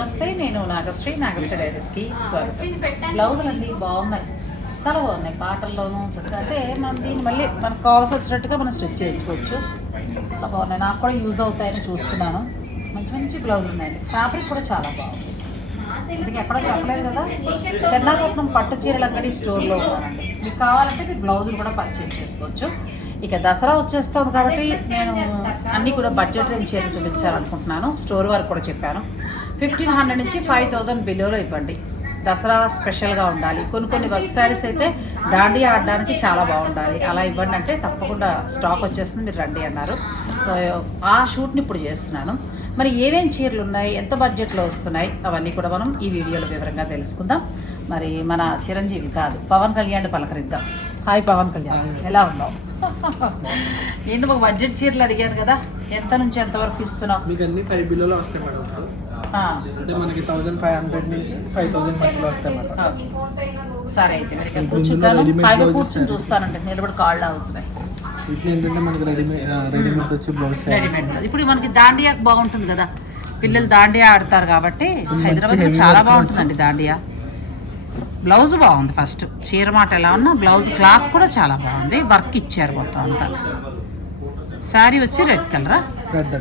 నమస్తే నేను నాగశ్రీ నాగశ్రీ డైరీస్కి స్వాగతం. బ్లౌజులు అండి బాగున్నాయి. చాలా బాగున్నాయి పాటల్లోనూ అంటే మనం దీన్ని మళ్ళీ మనకు కావాల్సి వచ్చినట్టుగా మనం స్టిచ్ చేసుకోవచ్చు చాలా బాగున్నాయి. నాకు కూడా యూజ్ అవుతాయని చూస్తున్నాను. మంచి మంచి బ్లౌజులు ఉన్నాయండి. ఫ్యాబ్రిక్ కూడా చాలా బాగుంది. ఇది ఎక్కడ చెప్పలేదు కదా? చెన్నాపట్నం పట్టు చీరల అంగడి స్టోర్లో ఉన్నానండి. మీకు కావాలంటే మీరు బ్లౌజులు కూడా పర్చేజ్ చేసుకోవచ్చు. ఇక దసరా వచ్చేస్తుంది కాబట్టి నేను అన్నీ కూడా బడ్జెట్ రేంజ్ చీరలు చూపించాలనుకుంటున్నాను. స్టోర్ వరకు కూడా చెప్పాను. ఫిఫ్టీన్ హండ్రెడ్ నుంచి ఫైవ్ థౌజండ్ బిలోలో ఇవ్వండి. దసరా స్పెషల్గా ఉండాలి. కొన్ని కొన్ని వర్క్ శారీస్ అయితే దాండి ఆడడానికి చాలా బాగుండాలి. అలా ఇవ్వండి అంటే తప్పకుండా స్టాక్ వచ్చేస్తుంది. మీరు రండి అన్నారు. సో ఆ షూట్ని ఇప్పుడు చేస్తున్నాను. మరి ఏమేం చీరలు ఉన్నాయి? ఎంత బడ్జెట్లో వస్తున్నాయి? అవన్నీ కూడా మనం ఈ వీడియోలో వివరంగా తెలుసుకుందాం. మరి మన చిరంజీవి కాదు. పవన్ కళ్యాణ్ పలకరిద్దాం. హాయ్ పవన్ కళ్యాణ్. ఎలా ఉన్నావు? నేను ఒక బడ్జెట్ చీరలు అడిగాను కదా. ఎంత నుంచి ఎంత వరకు ఇస్తున్నావు? మీకు అన్ని ఫైవ్ బిలోలో వస్తాయి మేడం. అంటే మనకి థౌసండ్ ఫైవ్ హండ్రెడ్ నుంచి ఫైవ్ థౌసండ్ మధ్యలో వస్తాయి ఆ. సరే అయితే మరి కూర్చుంటాను కూర్చుని. చూస్తానంటే నిలబడి కాళ్ళు అవుతున్నాయి ఏంటంటే మనకి రెడీమేడ్ రెడీమేడ్ వచ్చి బ్లౌజ్ రెడీమేడ్ బ్లౌజ్. ఇప్పుడు మనకి దాండియాకి బాగుంటుంది కదా. పిల్లలు దాండియా ఆడతారు కాబట్టి హైదరాబాద్లో heavy చాలా బాగుంటుందండి దాండియా. బ్లౌజ్ బాగుంది ఫస్ట్ చీర మాట ఎలా ఉన్నా బ్లౌజ్ క్లాత్ కూడా చాలా బాగుంది. వర్క్ ఇచ్చారు మొత్తం అంతా. శారీ వచ్చి రెడ్ కలరా రెడ్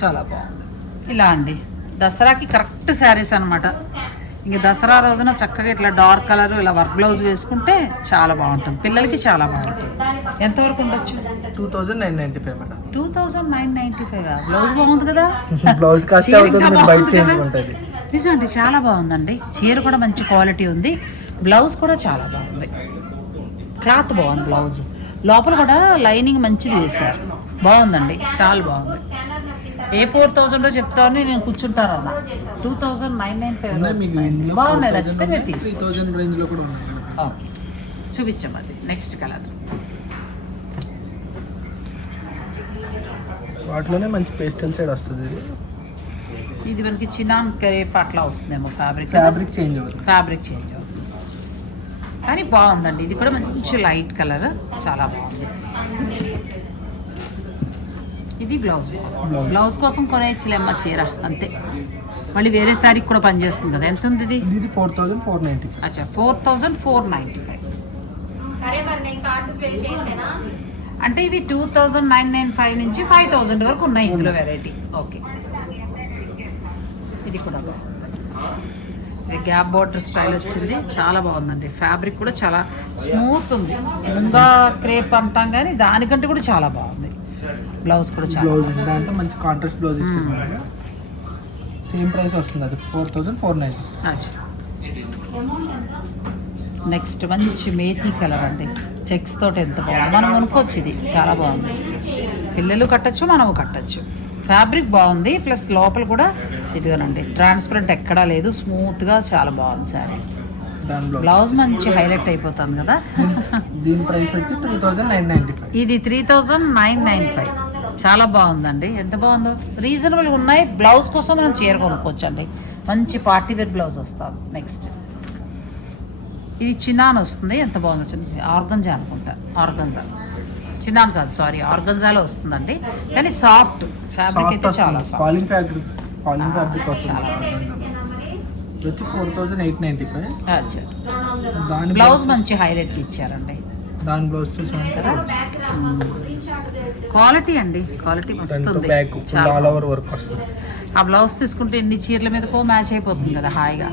చాలా బాగుంది. ఇలా అండి. దసరాకి కరెక్ట్ శారీస్ అనమాట ఇంక దసరా రోజున చక్కగా ఇట్లా డార్క్ కలర్ ఇలా వర్క్ బ్లౌజ్ వేసుకుంటే చాలా బాగుంటుంది. పిల్లలకి చాలా బాగుంటుంది. ఎంతవరకు ఉండొచ్చు? Two thousand nine ninety five madam. Two thousand nine ninety five blouse బాగుంది కదా? బ్లౌజ్ కాస్ట్ అవుతుంది? ఉంటుంది. నిజమండి చాలా బాగుందండి. చీర కూడా మంచి క్వాలిటీ ఉంది. బ్లౌజ్ కూడా చాలా బాగుంది. క్లాత్ బాగుంది బ్లౌజ్. లోపల కూడా లైనింగ్ మంచిది వేశారు. బాగుందండి. చాలా బాగుంది. ఏ ఫోర్ థౌజండ్లో చెప్తాను నేను కూర్చుంటాను అన్న two thousand nine nine five బాగున్నాయి నచ్చితే మీరు తీసుకో థౌసండ్. ఓకే. చూపించాం అది. Next colour. వాటిలోనే మంచి పేస్టల్ సైడ్ వస్తుంది ఇది. ఇది మనకి చినాన్ కరేప్ అట్లా వస్తుందేమో ఫ్యాబ్రిక్ ఫ్యాబ్రిక్ చేంజ్ అవుతుంది. ఫ్యాబ్రిక్ చేంజ్ అవుతుంది. కానీ బాగుందండి. ఇది కూడా మంచి లైట్ కలర్ చాలా బాగుంది. ఇది బ్లౌజ్. బ్లౌజ్ కోసం కొనేయచ్చులేమ్మ చీర అంతే. మళ్ళీ వేరే శారీకి కూడా పనిచేస్తుంది కదా. ఎంత ఉంది ఇది? ఇది ఫోర్ థౌసండ్ ఫోర్ నైంటీ అచ్చా four thousand four ninety five సరే మరి నేను కార్డు పే చేసేనా? అంటే ఇవి two thousand nine nine five నుంచి ఫైవ్ థౌజండ్ వరకు ఉన్నాయి ఇందులో వెరైటీ ఓకే ఇది కూడా ఇది గ్యాప్ బార్డర్ స్టైల్ వచ్చింది. చాలా బాగుందండి. ఫ్యాబ్రిక్ కూడా చాలా స్మూత్ ఉంది. ముంగా క్రేప్ అంటాం కానీ దానికంటే కూడా చాలా బాగుంది. బ్లౌజ్ కూడా చాలా బ్లౌజ్ దాంట్లో మంచి కాంట్రాస్ట్ బ్లౌజ్ ఇచ్చింది సేమ్ ప్రైస్ వస్తుంది అది ఫోర్ థౌసండ్ ఫోర్ అచ్చా. నెక్స్ట్ మంచి మేతి కలర్ అండి. చెక్స్ తోటి ఎంత బాగుంది. మనం కొనుక్కోవచ్చు ఇది. చాలా బాగుంది. పిల్లలు కట్టచ్చు మనము కట్టచ్చు. ఫ్యాబ్రిక్ బాగుంది ప్లస్ లోపల కూడా ఇదిగోనండి ట్రాన్స్పరెంట్ ఎక్కడా లేదు స్మూత్గా చాలా బాగుంది సారీ బ్లౌజ్. మంచి హైలైట్ అయిపోతుంది కదా. దీని ప్రైస్ వచ్చి three thousand nine ninety five ఇది three thousand nine nine five చాలా బాగుందండి. ఎంత బాగుందో? రీజనబుల్ ఉన్నాయి. బ్లౌజ్ కోసం మనం చీర కొనుక్కోవచ్చు అండి మంచి పార్టీ వేర్ బ్లౌజ్ వస్తుంది. నెక్స్ట్ ఇది చిన్నాన్ వస్తుంది. ఎంత బాగుందో చిన్న ఆర్గంజా అనుకుంటా. ఆర్గంజా. చిన్నాన్ కాదు సారీ ఆర్గంజాలో వస్తుందండి. కానీ సాఫ్ట్ ఫ్యాబ్రిక్ అయితే చాలా ఫాలింగ్ ఫ్యాబ్రిక్ ఫాలింగ్ ఫ్యాబ్రిక్ వచ్చి four thousand eight ninety five దాని బ్లౌజ్ మంచి హైలైట్ ఇచ్చారండి. దాని బ్లౌజ్ బ్యాక్ రా స్క్రీన్ షాట్ పెట్టు. క్వాలిటీ అండి క్వాలిటీ ఆల్ ఓవర్ వర్క్ వస్తుంది. ఆ బ్లౌజ్ తీసుకుంటే ఎన్ని చీరల మీదకో మ్యాచ్ అయిపోతుంది కదా హాయిగా.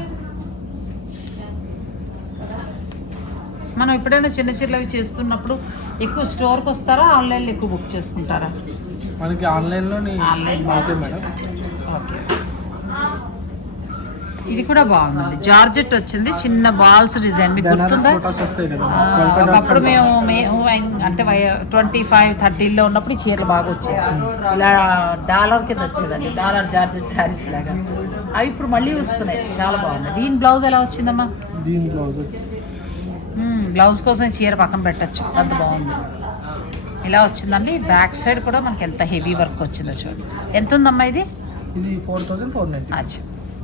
మనం ఎప్పుడైనా చిన్న చీరలు అవి చేస్తున్నప్పుడు ఎక్కువ స్టోర్కి వస్తారా ఆన్లైన్లో ఎక్కువ బుక్ చేసుకుంటారా? మనకి ఆన్లైన్లో ఆన్లైన్ ఓకే మేడం. ఓకే ఇది కూడా బాగుందండి జార్జెట్ వచ్చింది చిన్న బాల్స్ డిజైన్. మీకు గుర్తుందా? style. మేము మేము అంటే ట్వంటీ ఫైవ్ థర్టీలో ఉన్నప్పుడు ఈ చీరలు బాగా వచ్చాయి. ఇలా డాలర్ కింద వచ్చేదండి డాలర్ జార్జెట్ శారీస్ లాగా. అవి ఇప్పుడు మళ్ళీ వస్తున్నాయి. చాలా బాగుంది దీని బ్లౌజ్ ఎలా వచ్చిందమ్మా? దీని బ్లౌజ్. బ్లౌజ్ కోసం చీర పక్కన పెట్టచ్చు. అంత బాగుంది. ఇలా వచ్చిందండి. బ్యాక్ సైడ్ కూడా మనకి ఎంత హెవీ వర్క్ వచ్చిందో చూడండి ఎంత ఉందమ్మా ఇది? ఇది ఫోర్ థౌసండ్ ఫోర్ నైంటీ అచ్చా.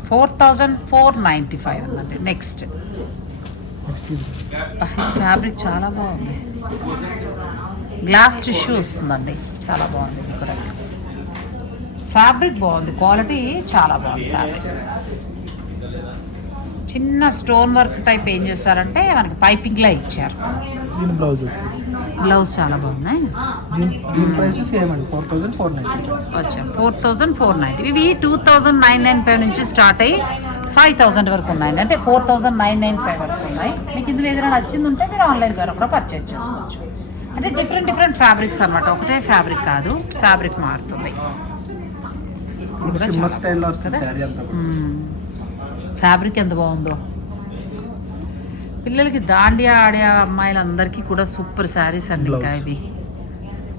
Four thousand four ninety five ఉందండి నెక్స్ట్ ఫ్యాబ్రిక్ చాలా బాగుంది. గ్లాస్ టిష్యూ వస్తుందండి. చాలా బాగుంది ఇక్కడ ఫ్యాబ్రిక్ బాగుంది. క్వాలిటీ చాలా బాగుంది ఫ్యాబ్రిక్ చిన్న స్టోన్ వర్క్ టైప్ ఏం చేస్తారంటే మనకి పైపింగ్లా ఇచ్చారు. బ్లౌజ్ వచ్చింది. బ్లౌజ్ చాలా బాగున్నాయి. వచ్చా ఫోర్ థౌజండ్ ఫోర్ నైంటీ. ఇవి two thousand nine nine five నుంచి స్టార్ట్ అయ్యి ఫైవ్ థౌజండ్ వరకు ఉన్నాయండి. అంటే four thousand nine nine five వరకు ఉన్నాయి. మీకు ఇందులో ఏదైనా నచ్చింది ఉంటే మీరు ఆన్లైన్ ద్వారా కూడా పర్చేజ్ చేసుకోవచ్చు. అంటే డిఫరెంట్ డిఫరెంట్ ఫ్యాబ్రిక్స్ అన్నమాట. ఒకటే ఫ్యాబ్రిక్ కాదు ఫ్యాబ్రిక్ మారుతుంది. ఫ్యాబ్రిక్ ఎంత బాగుందో. పిల్లలకి దాండియా ఆడే అమ్మాయిలందరికీ కూడా సూపర్ శారీస్ అండి ఇంకా. ఇవి.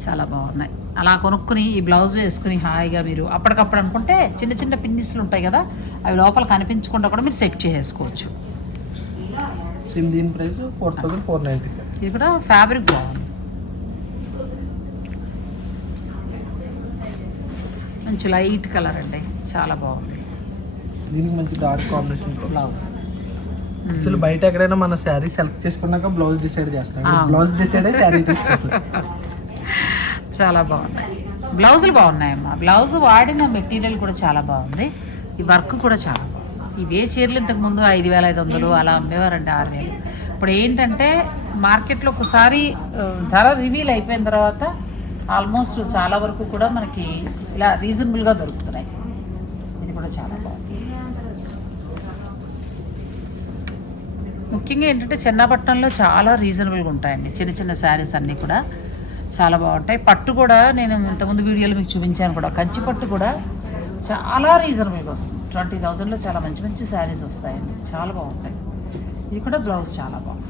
చాలా బాగున్నాయి. అలా కొనుక్కుని ఈ బ్లౌజ్ వేసుకుని హాయిగా మీరు అప్పటికప్పుడు అనుకుంటే చిన్న చిన్న పిన్నిస్లు ఉంటాయి కదా అవి లోపల కనిపించకుండా కూడా మీరు సెట్ చేసుకోవచ్చు. సేమ్ దీని ప్రైస్ ఫోర్ ఫోర్ నైంటీ ఇది కూడా ఫ్యాబ్రిక్ బాగుంది మంచి లైట్ కలర్ అండి. చాలా బాగుంది. దీనికి మంచి డార్క్ కాంబినేషన్ బ్లౌజ్ యాక్చువల్లీ బయట ఎక్కడైనా మన శారీ సెలెక్ట్ చేసుకున్నాక బ్లౌజ్ డిసైడ్ చేస్తాం. బ్లౌజ్ డిసైడ్ శారీ తీసుకుంటాం చాలా బాగున్నాయి. బ్లౌజులు బాగున్నాయమ్మా. బ్లౌజ్ వాడిన మెటీరియల్ కూడా చాలా బాగుంది. ఈ వర్క్ కూడా చాలా బాగుంది. ఇవే చీరలు ఇంతకు ముందు ఐదు వేల ఐదు వందలు అలా అమ్మేవారండి ఆరు వేలు. ఇప్పుడు ఏంటంటే మార్కెట్లో ఒకసారి ధర రివీల్ అయిపోయిన తర్వాత ఆల్మోస్ట్ చాలా వరకు కూడా మనకి ఇలా రీజనబుల్గా దొరుకుతున్నాయి. ఇది కూడా చాలా బాగుంది. ముఖ్యంగా ఏంటంటే చిన్నపట్నంలో చాలా రీజనబుల్గా ఉంటాయండి. చిన్న చిన్న శారీస్ అన్నీ కూడా చాలా బాగుంటాయి. పట్టు కూడా నేను ఇంతకుముందు వీడియోలో మీకు చూపించాను కూడా. కంచి పట్టు కూడా చాలా రీజనబుల్గా వస్తుంది. ట్వంటీ థౌజండ్లో చాలా మంచి మంచి శారీస్ వస్తాయండి. చాలా బాగుంటాయి. ఇది కూడా బ్లౌజ్ చాలా బాగుంది.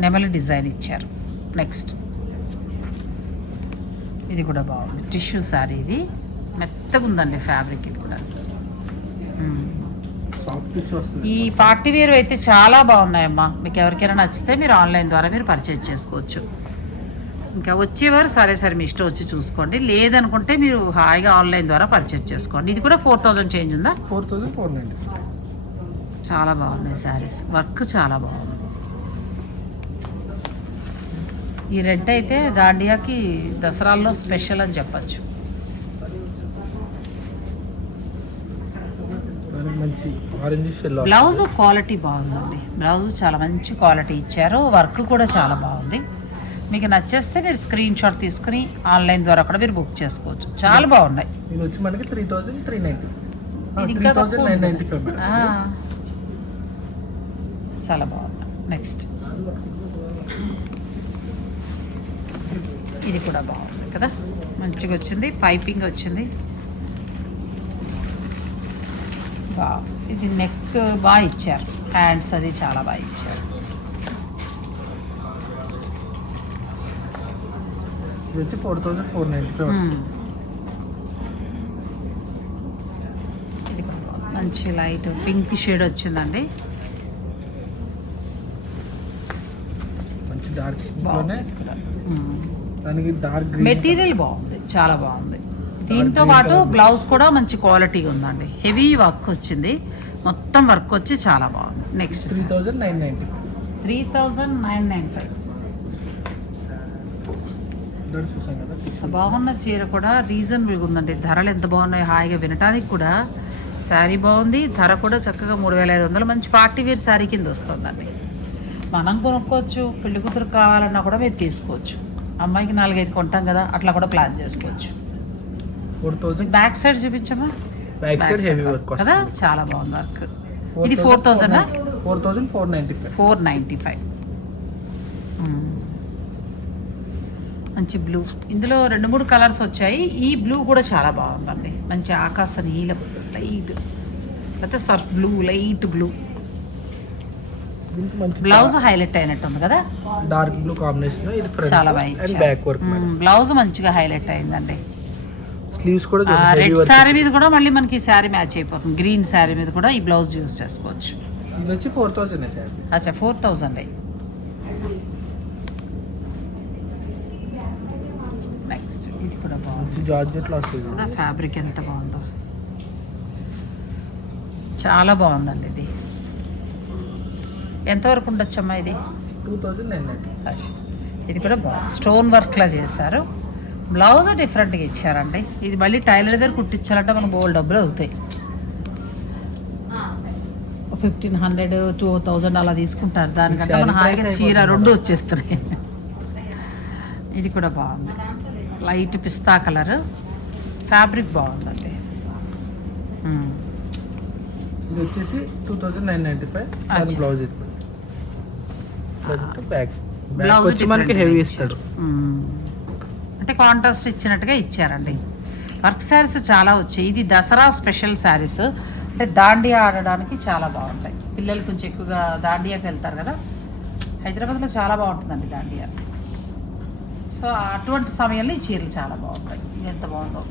నెమలి డిజైన్ ఇచ్చారు. నెక్స్ట్. ఇది కూడా బాగుంది. టిష్యూ శారీ ఇది. మెత్తగా ఉందండి ఫ్యాబ్రిక్ ఇది కూడా మ్మ్. సాఫ్ట్ టిష్యూ వస్తుంది ఈ పార్టీ వేర్ అయితే చాలా బాగున్నాయమ్మా. మీకు ఎవరికైనా నచ్చితే మీరు ఆన్లైన్ ద్వారా మీరు పర్చేజ్ చేసుకోవచ్చు. ఇంకా వచ్చేవారు సరే సరే మీ ఇష్టం వచ్చి చూసుకోండి. లేదనుకుంటే మీరు హాయిగా ఆన్లైన్ ద్వారా పర్చేజ్ చేసుకోండి. ఇది కూడా ఫోర్ థౌజండ్ చేంజ్ ఉందా? ఫోర్ థౌజండ్ ఫోర్ చాలా బాగున్నాయి శారీస్. వర్క్ చాలా బాగుంది. ఈ రెడ్ అయితే దాండియాకి దసరాల్లో స్పెషల్ అని చెప్పచ్చు. మంచి బ్లౌజ్ క్వాలిటీ బాగుందండి. బ్లౌజ్ చాలా మంచి క్వాలిటీ ఇచ్చారు. వర్క్ కూడా చాలా బాగుంది. మీకు నచ్చేస్తే మీరు స్క్రీన్ షాట్ తీసుకుని ఆన్లైన్ ద్వారా కూడా మీరు బుక్ చేసుకోవచ్చు. చాలా బాగున్నాయి. ఇది వచ్చి మనకి త్రీ థౌజండ్ త్రీ. చాలా బాగుంది. నెక్స్ట్ ఇది కూడా బాగుంది కదా. మంచిగా వచ్చింది. పైపింగ్ వచ్చింది. బాగుంది ఇది నెక్ బాగా ఇచ్చారు. హ్యాండ్స్ అది చాలా బాగా ఇచ్చారు. వచ్చి ఫోర్ థౌజండ్ ఫోర్ నైంటీ బాగుంది. మంచి లైట్ పింక్ షేడ్ వచ్చిందండి. మంచి డార్క్. దానికి డార్క్ గ్రీన్ మెటీరియల్ బాగుంది చాలా బాగుంది. దీంతో పాటు. బ్లౌజ్ కూడా మంచి క్వాలిటీగా ఉందండి. హెవీ వర్క్ వచ్చింది. మొత్తం వర్క్ వచ్చి చాలా బాగుంది. Next three thousand nine ninety three thousand nine nine five. బాగున్న చీర కూడా రీజనబుల్గా ఉందండి. ధరలు ఎంత బాగున్నాయి హాయిగా వినటానికి కూడా శారీ బాగుంది. ధర కూడా చక్కగా మూడు వేల ఐదు వందలు. మంచి పార్టీ వేర్ శారీ కింద వస్తుందండి. మనం కొనుక్కోవచ్చు. పెళ్ళి కూతురు కావాలన్నా కూడా మీరు తీసుకోవచ్చు. అమ్మాయికి నాలుగైదు కొంటాం కదా అట్లా కూడా ప్లాన్ చేసుకోవచ్చు. ఫోర్ థౌజండ్ బ్యాక్ సైడ్ చూపించమ్మా బ్యాక్ సైడ్ హెవీ వర్క్ కదా? చాలా బాగుంది వర్క్ ఇది four thousand four thousand four ninety five four ninety five మంచి బ్లూ ఇందులో రెండు మూడు కలర్స్ వచ్చాయి. ఈ బ్లూ కూడా చాలా బాగుందండి. మంచి ఆకాశ నీలం లైట్ లేకపోతే surf blue light blue blouse highlight అయినట్టు ఉంది కదా? డార్క్ బ్లూ కాంబినేషన్ చాలా బాగా బ్యాక్ వర్క్ బ్లౌజ్ మంచిగా హైలైట్ అయిందండి. స్లీవ్స్ కూడా రెడ్ శారీ మీద కూడా మళ్ళీ మనకి శారీ మ్యాచ్ అయిపోతుంది. గ్రీన్ శారీ మీద కూడా ఈ బ్లౌజ్ యూస్ చేసుకోవచ్చు. ఇది వచ్చి ఫోర్ సార్ అచ్చా ఫోర్ థౌజండ్ నెక్స్ట్ ఇది కూడా బాగుంది. వస్తుంది కదా ఫ్యాబ్రిక్ ఎంత బాగుందో. చాలా బాగుందండి ఇది. ఎంతవరకు ఉండొచ్చమ్మా ఇది? Two thousand. ఇది కూడా బాగుంది. స్టోన్ వర్క్లా చేశారు. బ్లౌజ్ డిఫరెంట్గా ఇచ్చారండి. ఇది మళ్ళీ టైలర్ దగ్గర కుట్టించాలంటే మనకు బోల్ డబ్బులు అవుతాయి. ఫిఫ్టీన్ హండ్రెడ్ టూ థౌజండ్ అలా తీసుకుంటారు. దానికంటే మన హాయిగా చీర. రెండు వచ్చేస్తున్నాయి. ఇది కూడా బాగుంది. లైట్ పిస్తా కలర్. ఫ్యాబ్రిక్ బాగుందండి. మ్మ్. ఇది వచ్చేసి two thousand nine ninety five. Blouse వచ్చి మనకి హెవీ ఇస్తాడు. అంటే కాంట్రాస్ట్ ఇచ్చినట్టుగా ఇచ్చారండి. వర్క్ శారీస్ చాలా వచ్చాయి. ఇది దసరా స్పెషల్ శారీస్. అంటే దాండియా ఆడడానికి చాలా బాగుంటాయి. పిల్లలు కొంచెం ఎక్కువగా దాండియాకి వెళ్తారు కదా. హైదరాబాద్లో చాలా బాగుంటుందండి దాండియా. సో అటువంటి సమయంలో ఈ చీరలు చాలా బాగుంటాయి. ఎంత బాగుందో.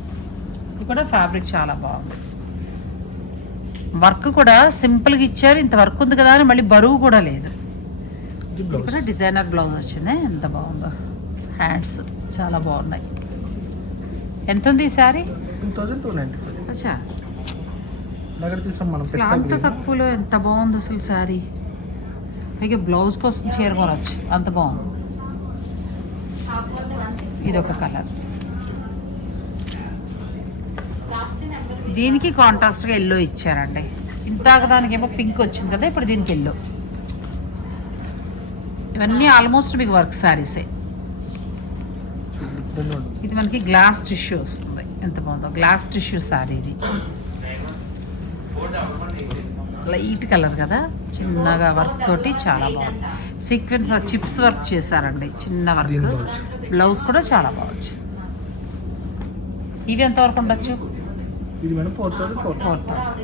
ఇది కూడా ఫ్యాబ్రిక్ చాలా బాగుంది. వర్క్ కూడా సింపుల్గా ఇచ్చారు. ఇంత వర్క్ ఉంది కదా అని మళ్ళీ బరువు కూడా లేదు. ఇది కూడా డిజైనర్ బ్లౌజ్ వచ్చింది. ఎంత బాగుందో. హ్యాండ్స్ చాలా బాగున్నాయి. ఎంత ఉంది ఈ శారీ? అచ్చా. అసలు అంత. తక్కువలో ఎంత బాగుంది అసలు శారీ? పైగా బ్లౌజ్ కోసం చీర కొనవచ్చు అంత బాగుంది. కాకపోతే వన్ సిక్స్ ఇది ఒక కలర్. దీనికి కాంట్రాస్ట్గా ఎల్లో ఇచ్చారండి. ఇంతాక దానికేమో పింక్ వచ్చింది కదా ఇప్పుడు దీనికి ఎల్లో ఇవన్నీ ఆల్మోస్ట్ మీకు వర్క్ శారీసే. ఇది మనకి గ్లాస్ టిష్యూ వస్తుంది. ఎంత బాగుందో. గ్లాస్ టిష్యూ శారీ ఇది. లైట్ కలర్ కదా? చిన్నగా వర్క్ తోటి చాలా బాగుంది. సీక్వెన్స్ చిప్స్ వర్క్ చేశారండి. చిన్న వర్క్. బ్లౌజ్ కూడా చాలా బాగుంది. ఇవి ఎంతవరకు ఉండొచ్చు? ఫోర్ థౌసండ్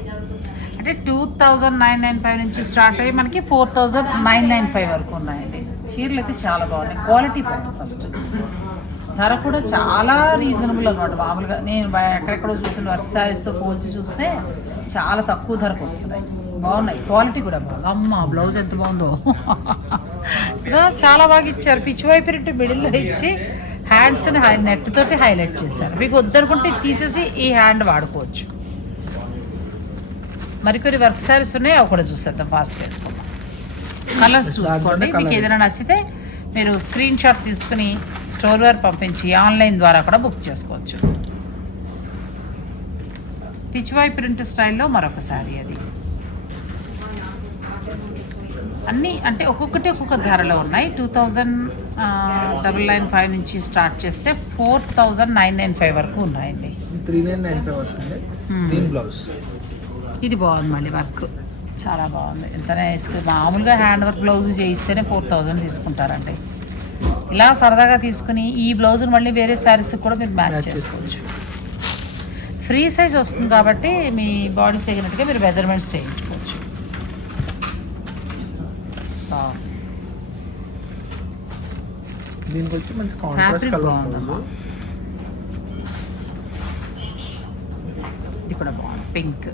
అంటే two thousand nine nine five నుంచి స్టార్ట్ అయ్యి మనకి four thousand nine nine five వరకు ఉన్నాయండి. చీరలు అయితే చాలా బాగున్నాయి. క్వాలిటీ బాగుంది ఫస్ట్ ధర కూడా చాలా రీజనబుల్ అనమాట మామూలుగా నేను ఎక్కడెక్కడో చూసిన వర్క్ శారీస్తో పోల్చి చూస్తే చాలా తక్కువ ధరకు వస్తున్నాయి. బాగున్నాయి. క్వాలిటీ కూడా బాగుంది. అమ్మ బ్లౌజ్ ఎంత బాగుందో. చాలా బాగా ఇచ్చారు. పిచ్చి వైపు రెండు మిడిల్లో ఇచ్చి హ్యాండ్స్ని హై నెట్ తోటి హైలైట్ చేశారు. మీకు వద్దనుకుంటే తీసేసి ఈ హ్యాండ్ వాడుకోవచ్చు. మరికొన్ని వర్క్ శారీస్ ఉన్నాయి అవి కూడా చూసేద్దాం. ఫాస్ట్ వేసుకుందాం. కలర్స్ చూసుకోండి. మీకు ఏదైనా నచ్చితే మీరు స్క్రీన్ షాట్ తీసుకుని స్టోర్ వేర్ పంపించి ఆన్లైన్ ద్వారా కూడా బుక్ చేసుకోవచ్చు. పిచ్వాయ్ ప్రింట్ స్టైల్లో మరొక శారీ అది. అన్నీ అంటే ఒక్కొక్కటి ఒక్కొక్క ధరలో ఉన్నాయి. Two thousand double nine five నుంచి స్టార్ట్ చేస్తే four thousand nine nine five వరకు ఉన్నాయండి. త్రీ నైన్ నైన్ ఫైవ్ వస్తుంది. Hmm. ఇది బాగుంది మళ్ళీ వర్క్. చాలా బాగుంది ఇసుక మామూలుగా హ్యాండ్ వర్క్ బ్లౌజ్ చేయిస్తేనే ఫోర్ థౌజండ్ తీసుకుంటారండి. ఇలా సరదాగా తీసుకుని ఈ బ్లౌజ్ని మళ్ళీ వేరే శారీస్ కూడా మీరు మ్యాచ్ చేసుకోవచ్చు. ఫ్రీ సైజ్ వస్తుంది కాబట్టి మీ బాడీకి తగినట్టుగా మీరు మెజర్మెంట్స్ చేయించుకోవచ్చు. బాగుంది. దీనికి వచ్చి మంచి కాంట్రాస్ట్ Fabric కలర్ బాగుందమ్మా. బ్లౌజ్. ఇది కూడా బాగుంది. పింక్.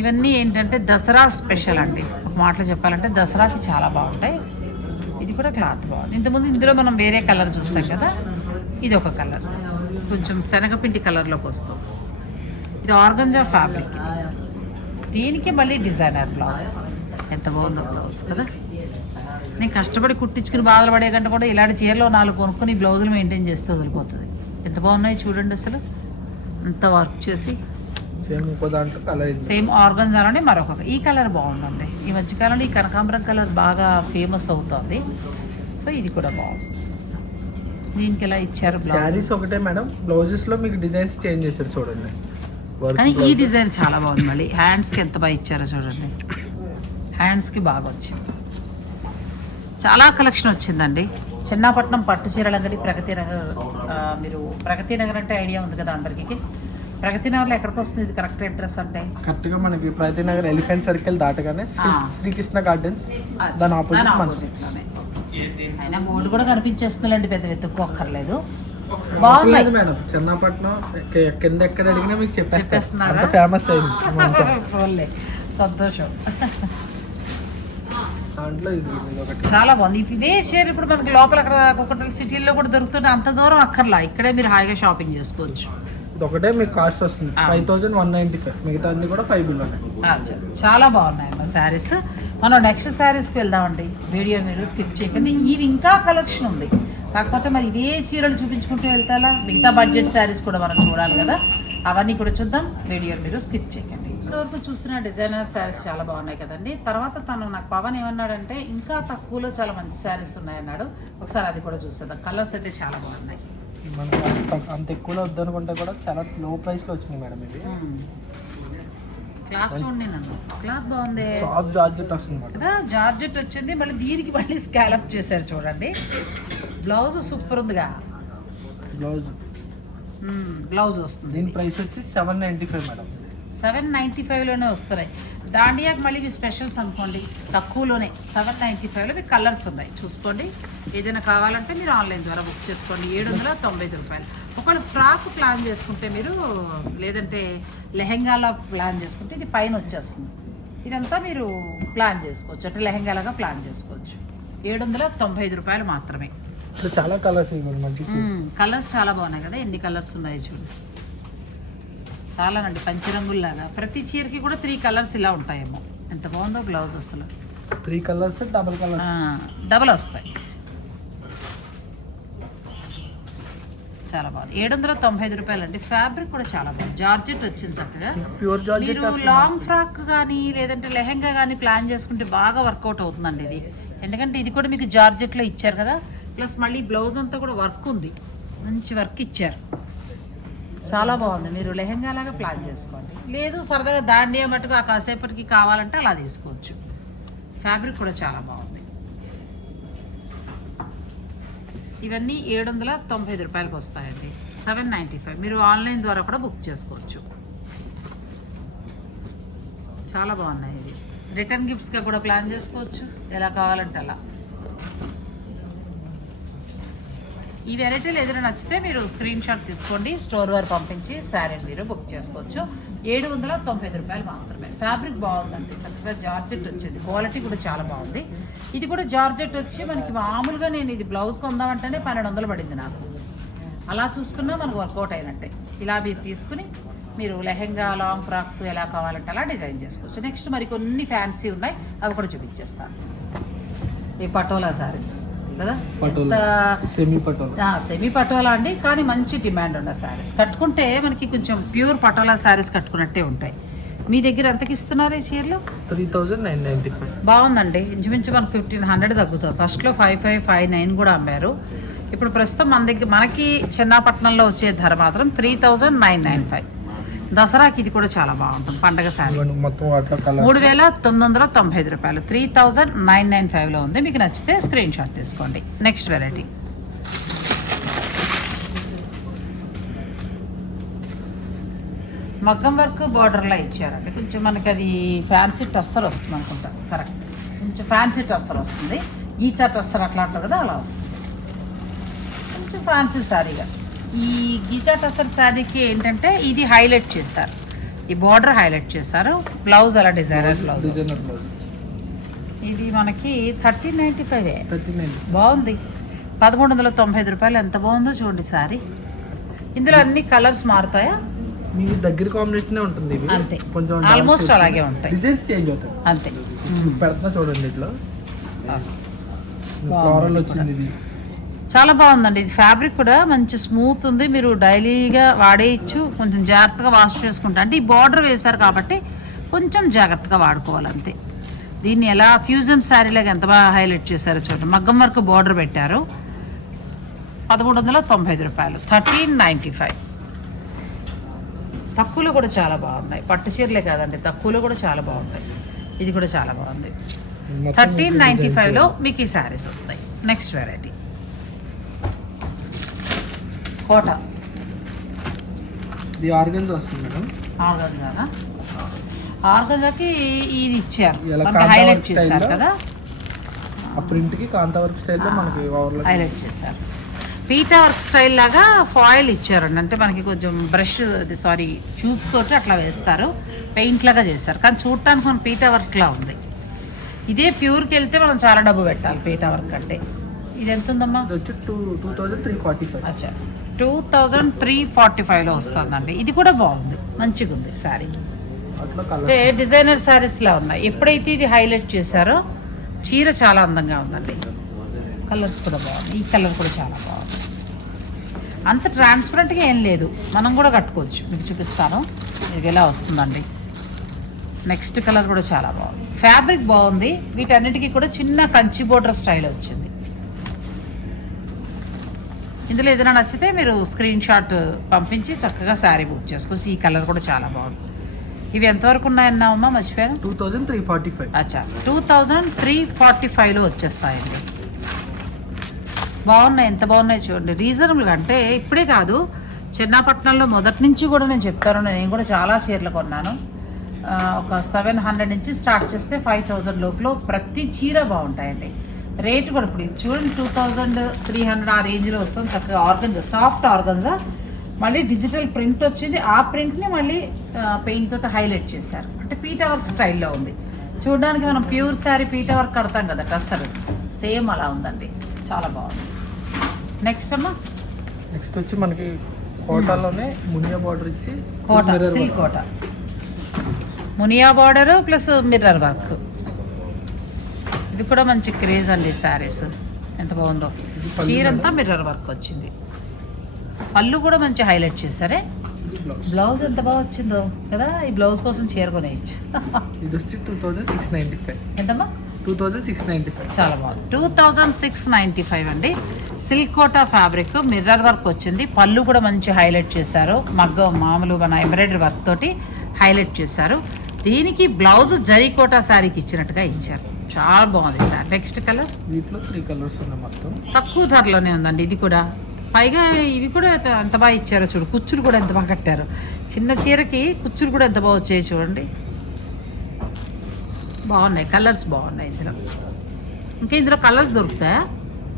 ఇవన్నీ ఏంటంటే దసరా స్పెషల్ అండి. ఒక మాటలు చెప్పాలంటే దసరాకి చాలా బాగుంటాయి. ఇది కూడా క్లాత్ బాగుంది. ఇంతకుముందు ఇందులో మనం వేరే కలర్ చూస్తాం కదా. ఇది ఒక కలర్. కొంచెం శనగపిండి కలర్లోకి వస్తుంది. ఇది ఆర్గంజా ఫ్యాబ్రిక్. దీనికి మళ్ళీ డిజైనర్ బ్లౌజ్. ఎంత బాగుందో బ్లౌజ్ కదా. నేను కష్టపడి కుట్టించుకుని బాధలు పడే కంటే కూడా ఇలాంటి చీరలో నాలుగు కొనుక్కొని బ్లౌజులు మెయింటైన్ చేస్తే వదిలిపోతుంది. ఎంత బాగున్నాయి చూడండి అసలు. అంత వర్క్ చేసి సేమ్ ఇంకో దాంట్లో కలర్ సేమ్ ఆర్గన్జాలోనే మరొక ఈ కలర్ బాగుందండి. ఈ మధ్యకాలంలో ఈ కనకాంబరం కలర్ బాగా ఫేమస్ అవుతుంది. సో ఇది కూడా బాగుంది. దీనికి ఎలా ఇచ్చారు శారీస్ ఒకటే మేడం. బ్లౌజెస్లో మీకు డిజైన్స్ చేంజ్ చేశారు చూడండి. కానీ ఈ. డిజైన్ చాలా బాగుంది మళ్ళీ. హ్యాండ్స్కి ఎంత బాగా ఇచ్చారో చూడండి. హ్యాండ్స్కి బాగా వచ్చింది. చాలా కలెక్షన్ వచ్చిందండి. చిన్నపట్నం పట్టు చీరల అంగడి ప్రగతి నగర్ మీరు ప్రగతి నగర్ అంటే ఐడియా ఉంది కదా అందరికీ? ప్రగతి నగర్లో ఎక్కడికి వస్తుంది ఇది? కరెక్ట్ అడ్రస్ అంటే? కరెక్ట్గా మనకి ప్రగతి నగర్ ఎలిఫెంట్ సర్కిల్ దాటగానే. శ్రీకృష్ణ గార్డెన్స్ దాని ఆపోజిట్ మన opposite లోనే. అయినా బోర్డు కూడా కనిపించేస్తుందండి పెద్ద వెతుక్కోక్కర్లేదు లేదు మేడం. చెన్నపట్నం కింద ఎక్కడ అడిగినా మీకు చెప్పేస్తున్నారా? ఫేమస్ అయింది. సంతోషం. చాలా బాగుంది. ఇవే చీర ఇప్పుడు మనకి లోపల అక్కడ కుక్కటల్ సిటీల్లో కూడా దొరుకుతున్నాయి. అంత దూరం అక్కర్లా. ఇక్కడే మీరు హాయిగా షాపింగ్ చేసుకోవచ్చు. ఒకటే మీకు కాస్ట్ వస్తుంది. Five thousand one ninety five. మిగతా అన్ని కూడా ఫైవ్ బిల్ ఉన్నాయి. చాలా బాగున్నాయి మా శారీస్. మనం నెక్స్ట్ శారీస్కి వెళ్దామండి. వీడియో మీరు స్కిప్ చేయకండి. ఇవి ఇంకా కలెక్షన్ ఉంది. కాకపోతే మరి ఇవే చీరలు చూపించుకుంటూ వెళ్తారా మిగతా బడ్జెట్ శారీస్ కూడా మనం చూడాలి కదా. అవన్నీ కూడా చూద్దాం. వీడియో మీరు స్కిప్ చేయకండి. ఇప్పటివరకు చూసిన డిజైనర్ శారీస్ చాలా బాగున్నాయి కదండి. తర్వాత తను నాకు పవన్ ఏమన్నాడంటే ఇంకా తక్కువలో చాలా మంచి శారీస్ ఉన్నాయన్నాడు. ఒకసారి అది కూడా చూసేద్దాం. కలర్స్ అయితే చాలా బాగున్నాయి. మనకి అంత అంత ఎక్కువలో వద్దనుకుంటే కూడా చాలా లో ప్రైస్లో వచ్చినాయి మేడం ఇవి. క్లాత్ చూడండి నన్ను. క్లాత్ బాగుంది. సాఫ్ట్ జార్జెట్ వస్తుంది కదా జార్జెట్ వచ్చింది. మళ్ళీ దీనికి మళ్ళీ స్కాలప్ చేశారు చూడండి. బ్లౌజ్ సూపర్ ఉందిగా. బ్లౌజ్ బ్లౌజ్ వస్తుంది. దీని ప్రైస్ వచ్చి seven ninety five madam. Seven ninety ఫైవ్లోనే వస్తున్నాయి. దాండియాకి మళ్ళీ ఇవి స్పెషల్స్ అనుకోండి. తక్కువలోనే సెవెన్ నైంటీ ఫైవ్లో మీకు కలర్స్ ఉన్నాయి. చూసుకోండి. ఏదైనా కావాలంటే మీరు ఆన్లైన్ ద్వారా బుక్ చేసుకోండి. ఏడు వందల తొంభై ఐదు రూపాయలు. ఒకవేళ ఫ్రాక్ ప్లాన్ చేసుకుంటే మీరు లేదంటే లెహెంగాలా ప్లాన్ చేసుకుంటే ఇది పైన వచ్చేస్తుంది. ఇదంతా మీరు ప్లాన్ చేసుకోవచ్చు. అంటే లెహెంగాలాగా ప్లాన్ చేసుకోవచ్చు. ఏడు వందల తొంభై ఐదు రూపాయలు మాత్రమే. చాలా కలర్స్ కలర్స్ చాలా బాగున్నాయి కదా. ఎన్ని కలర్స్ ఉన్నాయి చూడు చాలానండి పంచరంగుల్లాగా. ప్రతి చీరకి కూడా త్రీ కలర్స్ ఇలా ఉంటాయేమో. ఎంత బాగుందో బ్లౌజ్ అసలు. Three colours double colours double వస్తాయి. చాలా బాగుంది. ఏడు వందల తొంభై ఐదు రూపాయలు అండి ఫ్యాబ్రిక్ కూడా చాలా బాగుంది. జార్జెట్ వచ్చింది చక్కగా. ప్యూర్ జార్జెట్ మీరు లాంగ్ ఫ్రాక్ కానీ లేదంటే లెహెంగా కానీ ప్లాన్ చేసుకుంటే బాగా వర్కౌట్ అవుతుందండి ఇది. ఎందుకంటే ఇది కూడా మీకు జార్జెట్లో ఇచ్చారు కదా. ప్లస్ మళ్ళీ బ్లౌజ్ అంతా కూడా వర్క్ ఉంది. మంచి వర్క్ ఇచ్చారు. చాలా బాగుంది. మీరు లెహెంగా లాగా ప్లాన్ చేసుకోండి. లేదు సరదాగా దాండియా మటుకు ఆ కాసేపటికి కావాలంటే అలా తీసుకోవచ్చు. ఫ్యాబ్రిక్ కూడా చాలా బాగుంది. ఇవన్నీ ఏడు వందల తొంభై ఐదు రూపాయలకి వస్తాయండి. Seven ninety five. మీరు ఆన్లైన్ ద్వారా కూడా బుక్ చేసుకోవచ్చు. చాలా బాగున్నాయి ఇది రిటర్న్ గిఫ్ట్స్గా కూడా ప్లాన్ చేసుకోవచ్చు. ఎలా కావాలంటే అలా. ఈ వెరైటీలు ఏదైనా నచ్చితే మీరు స్క్రీన్ షాట్ తీసుకోండి స్టోర్ వారు పంపించి శారీని మీరు బుక్ చేసుకోవచ్చు. ఏడు వందల తొంభై ఐదు రూపాయలు మాత్రమే. ఫ్యాబ్రిక్ బాగుందండి చక్కగా జార్జెట్ వచ్చింది. క్వాలిటీ కూడా చాలా బాగుంది. ఇది కూడా జార్జెట్ వచ్చి మనకి మామూలుగా నేను ఇది బ్లౌజ్ కొందామంటేనే పన్నెండు వందలు పడింది నాకు. అలా చూసుకున్నా మనకు వర్కౌట్ అయినట్టే. ఇలా మీరు తీసుకుని మీరు లెహెంగా లాంగ్ ఫ్రాక్స్ ఎలా కావాలంటే అలా డిజైన్ చేసుకోవచ్చు. నెక్స్ట్ మరి కొన్ని ఫ్యాన్సీ ఉన్నాయి అవి కూడా చూపించేస్తాను. ఈ పటోలా శారీస్ కదా సెమీ పటోలా. సెమీ పటోలా అండి కానీ మంచి డిమాండ్ ఉన్న శారీస్ కట్టుకుంటే మనకి కొంచెం ప్యూర్ పటోలా శారీస్ కట్టుకున్నట్టే ఉంటాయి. మీ దగ్గర ఎంతకి ఇస్తున్నారు ఈ చీరలు? Three thousand nine ninety five. బాగుందండి. ఇంచుమించు మనకు ఫిఫ్టీన్ హండ్రెడ్ తగ్గుతుంది. ఫస్ట్లో ఫైవ్ ఫైవ్ ఫైవ్ నైన్ కూడా అమ్మారు. ఇప్పుడు ప్రస్తుతం మన దగ్గర మనకి చిన్నపట్నంలో వచ్చే ధర మాత్రం three thousand nine nine five దసరాకి ఇది కూడా చాలా బాగుంటుంది పండగ శారీ. మూడు వేల తొమ్మిది వందల తొంభై ఐదు రూపాయలు. త్రీ థౌజండ్ నైన్ నైన్ ఫైవ్లో ఉంది. మీకు నచ్చితే స్క్రీన్ షాట్ తీసుకోండి. నెక్స్ట్ వెరైటీ మగ్గం వర్క్ బార్డర్లో ఇచ్చారండి. కొంచెం మనకి అది ఫ్యాన్సీ టస్సర్ వస్తుంది అనుకుంటా. కరెక్ట్ కొంచెం ఫ్యాన్సీ టస్సర్ వస్తుంది. గీచా టస్సర్ అట్లా అంటారు కదా అలా వస్తుంది. కొంచెం ఫ్యాన్సీ శారీగా. ఈ గీచా టస్సర్ శారీకి ఏంటంటే ఇది హైలైట్ చేశారు. ఈ బార్డర్ హైలైట్ చేశారు. బ్లౌజ్ అలా డిజైనర్ బ్లౌజ్ ఇది మనకి థర్టీన్ నైంటీ ఫైవ్ బాగుంది. పదమూడు వందల తొంభై ఐదు రూపాయలు ఎంత బాగుందో చూడండి సారీ ఇందులో అన్ని కలర్స్ మారుతాయా? మీ దగ్గర కాంబినేషన్ ఉంటుంది అంతే. కొంచెం Almost అలాగే ఉంటాయి. డిజైన్స్ చేంజ్ అవుతాయి. అంతే. పెడుతున్నా చూడండి ఇట్లా. ఫ్లోరల్ వచ్చింది ఇది. చాలా బాగుందండి. ఇది ఫ్యాబ్రిక్ కూడా మంచి స్మూత్ ఉంది. మీరు డైలీగా వాడేయచ్చు. కొంచెం జాగ్రత్తగా వాష్ చేసుకుంటా. అంటే ఈ బార్డర్ వేశారు కాబట్టి కొంచెం జాగ్రత్తగా వాడుకోవాలి అంతే దీన్ని ఎలా ఫ్యూజన్ శారీలాగా ఎంత బాగా హైలైట్ చేశారో చూడండి. మగ్గం వరకు బార్డర్ పెట్టారు. పదమూడు వందల తొంభై ఐదు రూపాయలు. Thirteen ninety five. తక్కువలో కూడా చాలా బాగున్నాయి. పట్టు చీరలే కాదండి. తక్కువలో కూడా చాలా బాగుంటాయి ఇది కూడా చాలా బాగుంది. థర్టీన్ నైంటీ ఫైవ్లో మీకు ఈ శారీస్ వస్తాయి. Next variety Kota. ఇది ఆర్గన్స్ వస్తుంది మేడం. ఆర్గంజానా? ఆర్గంజాకి ఇది ఇచ్చారు. హైలైట్ చేశారు కదా? ఆ ప్రింట్కి కాంతా వర్క్ స్టైల్లో మనకి హైలైట్ చేశారు. పీటా వర్క్ స్టైల్ లాగా ఫాయిల్ ఇచ్చారండి. అంటే మనకి కొంచెం బ్రష్ సారీ ట్యూబ్స్ తోటి అట్లా వేస్తారు. పెయింట్ లాగా చేశారు. కానీ చూడటానికి మన పీటా వర్క్ లా ఉంది. ఇదే ప్యూర్కి వెళ్తే మనం చాలా డబ్బు పెట్టాలి పీటా వర్క్ అంటే. ఇది ఎంత ఉందమ్మా వచ్చి two two thousand three forty five. అచ్చా. టూ థౌజండ్ త్రీ ఫార్టీ ఫైవ్లో వస్తుందండి. ఇది కూడా బాగుంది. మంచిగా ఉంది శారీ. అంటే డిజైనర్ శారీస్లా ఉన్నాయి. ఎప్పుడైతే ఇది హైలైట్ చేశారో చీర చాలా అందంగా ఉందండి. కలర్స్ కూడా బాగుంది ఈ కలర్ కూడా చాలా బాగుంది. అంత ట్రాన్స్పరెంట్గా ఏం లేదు. మనం కూడా కట్టుకోవచ్చు. మీకు చూపిస్తాను. ఇది ఎలా వస్తుందండి. నెక్స్ట్ కలర్ కూడా చాలా బాగుంది. ఫ్యాబ్రిక్ బాగుంది. వీటన్నిటికీ కూడా చిన్న కంచి బోర్డర్ స్టైల్ వచ్చింది. ఇందులో ఏదైనా నచ్చితే మీరు స్క్రీన్ షాట్ పంపించి చక్కగా శారీ బుక్ చేసుకోవచ్చు. ఈ కలర్ కూడా చాలా బాగుంది. ఇవి ఎంతవరకు ఉన్నాయన్నావమ్మా మర్చిపోయాను? Two thousand three forty five. అచ్చా. టూ థౌజండ్ త్రీ ఫార్టీ ఫైవ్లో వచ్చేస్తాయండి. బాగున్నాయి ఎంత బాగున్నాయి చూడండి. రీజనబుల్గా అంటే ఇప్పుడే కాదు చిన్నపట్నంలో మొదటి నుంచి కూడా నేను చెప్తాను. నేను కూడా చాలా చీరలు కొన్నాను. ఒక సెవెన్ హండ్రెడ్ నుంచి స్టార్ట్ చేస్తే ఫైవ్ థౌజండ్ లోపల ప్రతి చీర బాగుంటాయండి. రేట్ కూడా ఇప్పుడు ఇది చూడండి టూ థౌజండ్ త్రీ హండ్రెడ్ ఆ రేంజ్లో వస్తుంది. చక్కగా ఆర్గన్జా సాఫ్ట్ ఆర్గన్జా మళ్ళీ డిజిటల్ ప్రింట్ వచ్చింది. ఆ ప్రింట్ని మళ్ళీ పెయింట్ తోటి హైలైట్ చేశారు. అంటే పీటా వర్క్ స్టైల్లో ఉంది. చూడడానికి మనం ప్యూర్ శారీ పీటా వర్క్ కడతాం కదా టస్సర్ సేమ్ అలా ఉందండి. చాలా బాగుంది. నెక్స్ట్ అమ్మా. నెక్స్ట్ వచ్చి మనకి కోటాలోనే మునియా బార్డర్ ఇచ్చి Kota silk. Kota. Muniya border plus mirror work. ఇది కూడా మంచి క్రేజ్ అండి శారీస్. ఎంత బాగుందో. చీర అంతా మిర్రర్ వర్క్ వచ్చింది. పళ్ళు కూడా మంచి హైలైట్ చేశారే? బ్లౌజ్ బ్లౌజ్ ఎంత బాగా వచ్చిందో కదా? ఈ బ్లౌజ్ కోసం చీర కొనేయచ్చు. ఇది వచ్చి two thousand six ninety five ఎంతమ్మా? Two thousand six ninety five చాలా బాగుంది. Two thousand six ninety five అండి. Silk Kota fabric mirror work వచ్చింది. పళ్ళు కూడా మంచి హైలైట్ చేశారు. మగ్గం మామూలు మన ఎంబ్రాయిడరీ వర్క్ తోటి హైలైట్ చేశారు. దీనికి బ్లౌజ్ జరీ కోటా శారీకి ఇచ్చినట్టుగా ఇచ్చారు. చాలా బాగుంది సార్. నెక్స్ట్ కలర్ వీటిలో త్రీ కలర్స్ ఉన్నాయి మొత్తం. తక్కువ ధరలోనే ఉందండి ఇది కూడా. పైగా ఇవి కూడా ఎంత- బాగా ఇచ్చారో చూడు. కుచ్చులు కూడా ఎంత బాగా కట్టారు. చిన్న చీరకి కుచ్చులు కూడా ఎంత బాగా వచ్చాయి చూడండి. బాగున్నాయి. కలర్స్ బాగున్నాయి ఇందులో. ఇంకా ఇందులో కలర్స్ దొరుకుతాయా?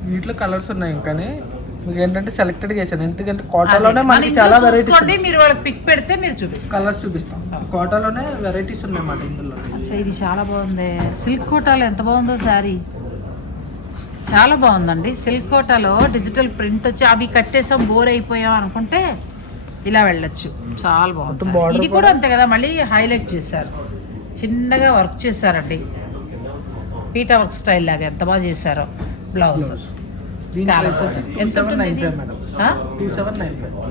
వీటిలో కలర్స్ ఉన్నాయి కానీ మీకు ఏంటంటే సెలెక్టెడ్ చేశాను ఎందుకంటే కోటాలోనే మనకి చాలా వెరైటీస్ మీరు వాళ్ళకి పిక్ పెడితే మీరు చూపిస్తారు. కలర్స్ చూపిస్తాం. కోటాలోనే వెరైటీస్ ఉన్నాయి అన్నమాట ఇందులో. అచ్చా ఇది చాలా బాగుంది. సిల్క్ కోటాలో ఎంత బాగుందో శారీ. చాలా బాగుందండి. సిల్క్ కోటాలో డిజిటల్ ప్రింట్ వచ్చి అవి కట్టేసాం బోర్ అయిపోయాం అనుకుంటే ఇలా వెళ్ళొచ్చు. చాలా బాగుంది ఇది కూడా అంతే కదా మళ్ళీ హైలైట్ చేశారు. చిన్నగా వర్క్ చేశారండి. పీటా వర్క్ స్టైల్ లాగా ఎంత బాగా చేశారో. Blouse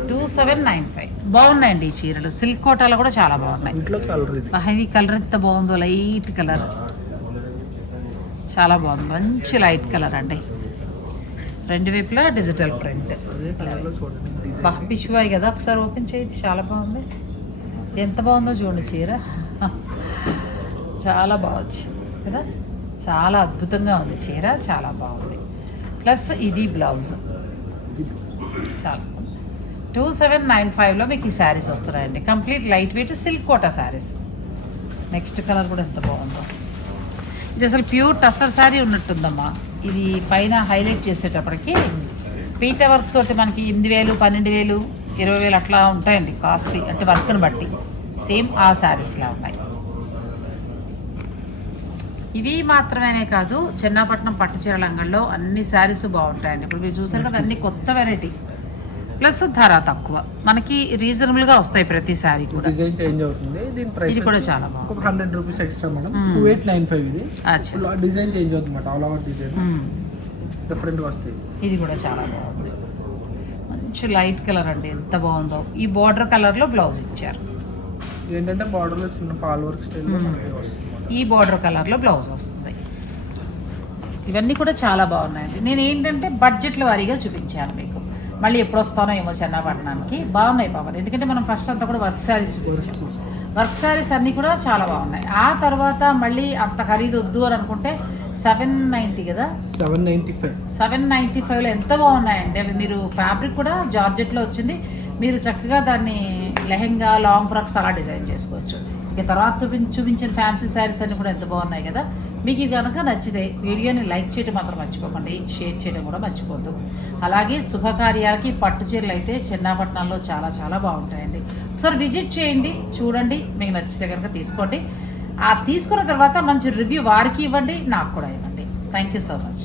two seven nine five బాగున్నాయండి ఈ చీరలు. సిల్క్ కోటాలో కూడా చాలా బాగున్నాయి. ఈ కలర్ ఎంత బాగుందో లైట్ కలర్ చాలా బాగుంది. మంచి లైట్ కలర్ అండి. రెండు వైపులా డిజిటల్ ప్రింట్ పిచ్చువాయి కదా ఒకసారి ఓపెన్ చేయండి. చాలా బాగుంది. ఎంత బాగుందో చూడండి చీర. చాలా బాగుంది కదా? చాలా అద్భుతంగా ఉంది చీర. చాలా బాగుంది. ప్లస్ ఇది బ్లౌజ్. చాలా. టూ సెవెన్ నైన్ ఫైవ్లో మీకు ఈ శారీస్ వస్తున్నాయండి. Complete light weight silk Kota saris. Next colour కూడా ఎంత బాగుందో. ఇది అసలు ప్యూర్ టసర్ శారీ ఉన్నట్టుందమ్మా. ఇది పైన హైలైట్ చేసేటప్పటికి పీట వర్క్ తోటి మనకి ఎనిమిది వేలు పన్నెండు వేలు ఇరవై వేలు అట్లా ఉంటాయండి. కాస్ట్లీ అంటే వర్క్ని బట్టి. సేమ్ ఆ శారీస్లా ఉన్నాయి. ఇవి మాత్రమేనే కాదు చెన్నాపట్నం పట్టు చీరల అన్ని శారీస్ బాగుంటాయండి. ఇప్పుడు మీరు చూసారు కదా అన్ని కొత్త వెరైటీ ప్లస్ ధర తక్కువ. మనకి రీజనబుల్గా వస్తాయి ప్రతి శారీ కూడా. డిజైన్ చేంజ్ అవుతుంది. దీని ప్రైస్ ఇది కూడా చాలా ఒక hundred rupees extra madam. Two eight nine five ఇది. డిజైన్ చేంజ్ అవుతుంది అనమాట ఆల్ ఓవర్ డిజైన్. డిఫరెంట్గా వస్తాయి. ఇది కూడా చాలా బాగుంది. మంచి లైట్ కలర్ అండి. ఎంత బాగుందో. ఈ బార్డర్ కలర్లో బ్లౌజ్ ఇచ్చారు. ఏంటంటే బార్డర్లో చిన్న పాల్ వర్క్. మనకి వస్తుంది. ఈ బార్డర్ కలర్లో బ్లౌజ్ వస్తుంది. ఇవన్నీ కూడా చాలా బాగున్నాయండి. నేను ఏంటంటే బడ్జెట్ల వారీగా చూపించాను మీకు. మళ్ళీ ఎప్పుడు వస్తానో ఏమో చెన్నపట్నానికి బాగున్నాయి పవన్ ఎందుకంటే మనం ఫస్ట్ అంతా కూడా వర్క్ శారీస్ చూపించాం. వర్క్ శారీస్ అన్నీ కూడా చాలా బాగున్నాయి. ఆ తర్వాత మళ్ళీ అంత ఖరీదు వద్దు అని అనుకుంటే సెవెన్ నైంటీ కదా? Seven ninety five. Seven ninety ఫైవ్లో ఎంత బాగున్నాయండి అవి మీరు ఫ్యాబ్రిక్ కూడా జార్జెట్లో వచ్చింది. మీరు చక్కగా దాన్ని లెహెంగా లాంగ్ ఫ్రాక్స్ అలా డిజైన్ చేసుకోవచ్చు. ఇక తర్వాత చూపించిన ఫ్యాన్సీ శారీస్ అన్నీ కూడా ఎంత బాగున్నాయి కదా మీకు కనుక నచ్చితే వీడియోని లైక్ చేయడం మాత్రం మర్చిపోకండి షేర్ చేయడం కూడా మర్చిపోద్దు అలాగే శుభకార్యాలకి పట్టు చీరలు అయితే చిన్నపట్నంలో చాలా చాలా బాగుంటాయండి. ఒకసారి విజిట్ చేయండి చూడండి మీకు నచ్చితే కనుక తీసుకోండి. ఆ తీసుకున్న తర్వాత మంచి రివ్యూ వారికి ఇవ్వండి నాకు కూడా ఇవ్వండి. Thank you so much